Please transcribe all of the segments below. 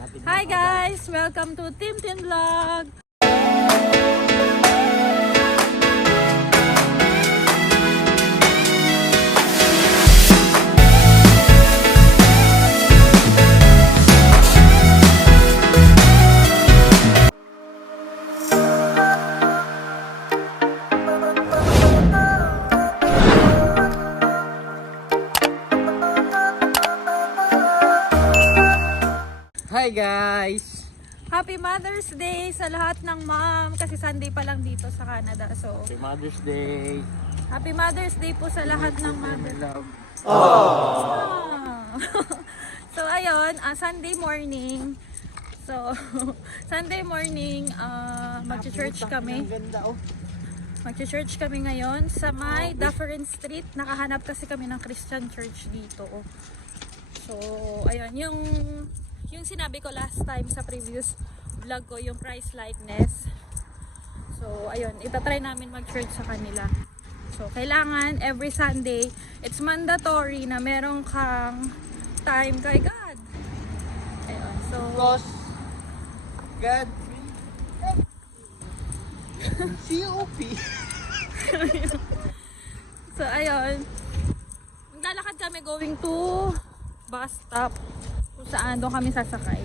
natin. Hi guys! Welcome to Tim Tim Vlog! Hi guys! Happy Mother's Day sa lahat ng mom kasi Sunday pa lang dito sa Canada. So, Happy Mother's Day! Happy Mother's Day po sa lahat ng mother. Love. Ah. So, ayun, Sunday morning. So, Sunday morning, mag-church kami. Ganda oh. Mag-church kami ngayon sa may Dufferin Street. Nakahanap kasi kami ng Christian church dito. So, ayun, yung sinabi ko last time sa previous vlog ko, yung price likeness. So, ayun, itatry namin mag-church sa kanila. So, kailangan every Sunday, it's mandatory na meron kang time kay God. Ayun, so, Because God COP. so ayun, maglalakad kami going to bus stop kung saan doon kami sasakay.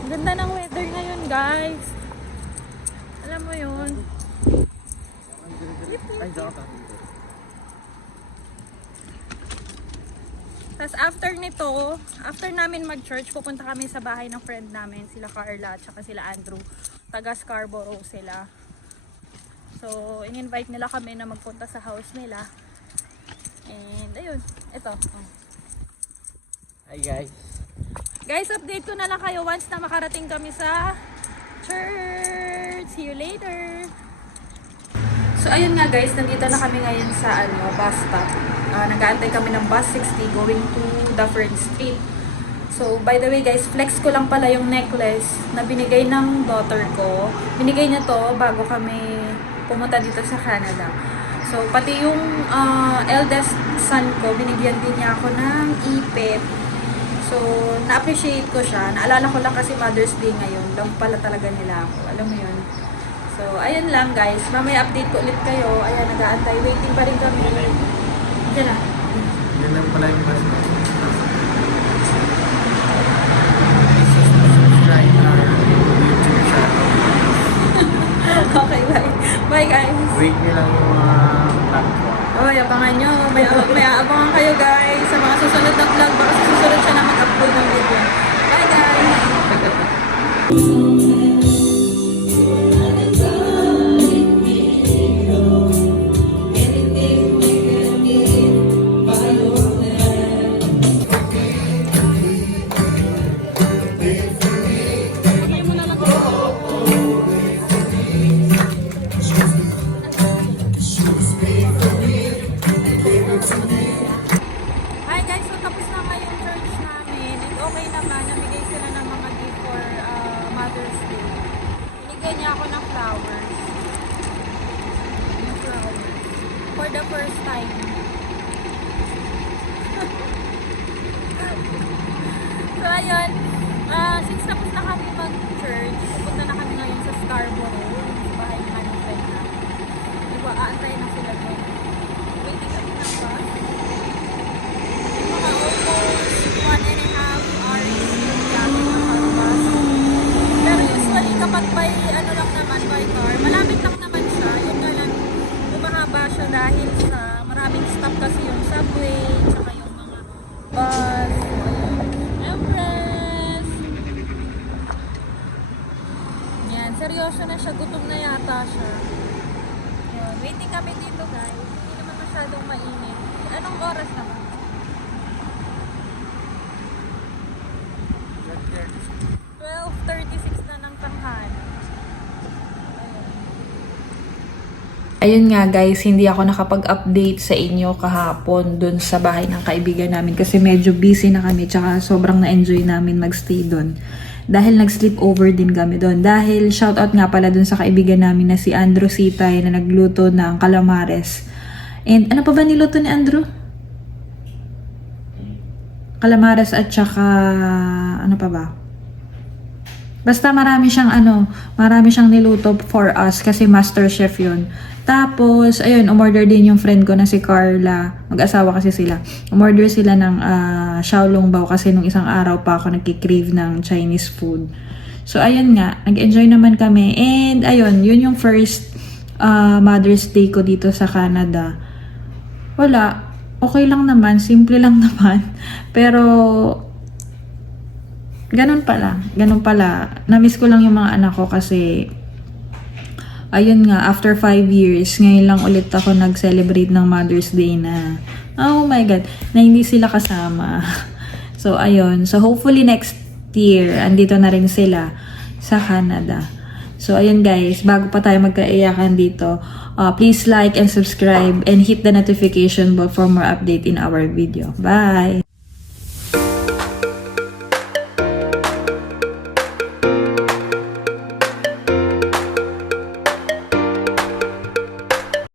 Ang ganda ng weather ngayon guys. Alam mo yun. Ay, dito. Tapos after nito, after namin mag-church, pupunta kami sa bahay ng friend namin, sila Carla at saka sila Andrew. Taga Scarborough sila. So, in-invite nila kami na magpunta sa house nila. And ayun, ito. Hi guys. Guys, update ko na lang kayo once na makarating kami sa church. See you later! So ayun nga guys, nandito na kami ngayon sa bus stop. Nag-aantay kami ng bus 60 going to Dufferin Street. So by the way guys, flex ko lang pala yung necklace na binigay ng daughter ko. Binigay niya to bago kami pumunta dito sa Canada. So pati yung eldest son ko, binigyan din niya ako ng ipip. So na-appreciate ko siya. Naalala ko lang kasi Mother's Day ngayon. Love pala talaga nila ako. Alam mo yun. So, ayun lang guys. Mamaya update ko ulit kayo. Ayan, nag-aantay. Waiting pa rin kami. Diyan na. Yan lang pala yung bus na. Okay, bye. Bye guys. Wait nyo lang yung platform. Oh, abangan nyo. May aabangan kayo guys sa mga susunod na vlog. Baka sa susunod siya na mag-upload ng video. Bye guys. Hi guys, so tapos na nga yung church namin and okay naman, namigay sila ng mga gift for Mother's Day. Binigyan niya ako ng flowers. Yung flowers. For the first time. So ayun, since tapos na kami mag-church, pupunta na kami ngayon sa Scarborough, sa bahay ng aming friend na. Diba, aantayin na sila doon. Waiting kami ng bus. Mga almost 1.5 hours yung gamit ng bus. Pero usually kapag by ano lang naman, by car, malapit lang naman siya. Yun nga lang, umahaba siya dahil sa maraming stop kasi yung subway, tsaka yung mga bus. Empress! Yan, seryoso na siya, gutom na yata siya. Yan, waiting kami dito guys. Hindi naman masyadong mainit. Anong oras naman? 12:36 na ng tanghali. Ayun nga guys, hindi ako nakapag-update sa inyo kahapon dun sa bahay ng kaibigan namin kasi medyo busy na kami tsaka sobrang na-enjoy namin magstay dun. Dahil nag-sleep over din kami dun. Dahil shoutout nga pala dun sa kaibigan namin na si Andrew Sitay na nagluto ng calamares. And ano pa ba niluto ni Andrew? Calamares at tsaka ano pa ba? Basta marami siyang niluto for us kasi master chef yun. Tapos, ayun, umorder din yung friend ko na si Carla. Mag-asawa kasi sila. Umorder sila ng xiaolongbao kasi nung isang araw pa ako nagki-crave ng Chinese food. So, ayun nga, nag-enjoy naman kami. And, ayun, yun yung first Mother's Day ko dito sa Canada. Wala, okay lang naman, simple lang naman. Pero, ganun pala. Na-miss ko lang yung mga anak ko kasi, ayun nga, after 5 years, ngayon lang ulit ako nag-celebrate ng Mother's Day na, oh my God, na hindi sila kasama. So, ayun. So, hopefully next year, andito na rin sila sa Canada. So, ayun guys, bago pa tayo magkaiyakan dito, please like and subscribe and hit the notification bell for more update in our video. Bye!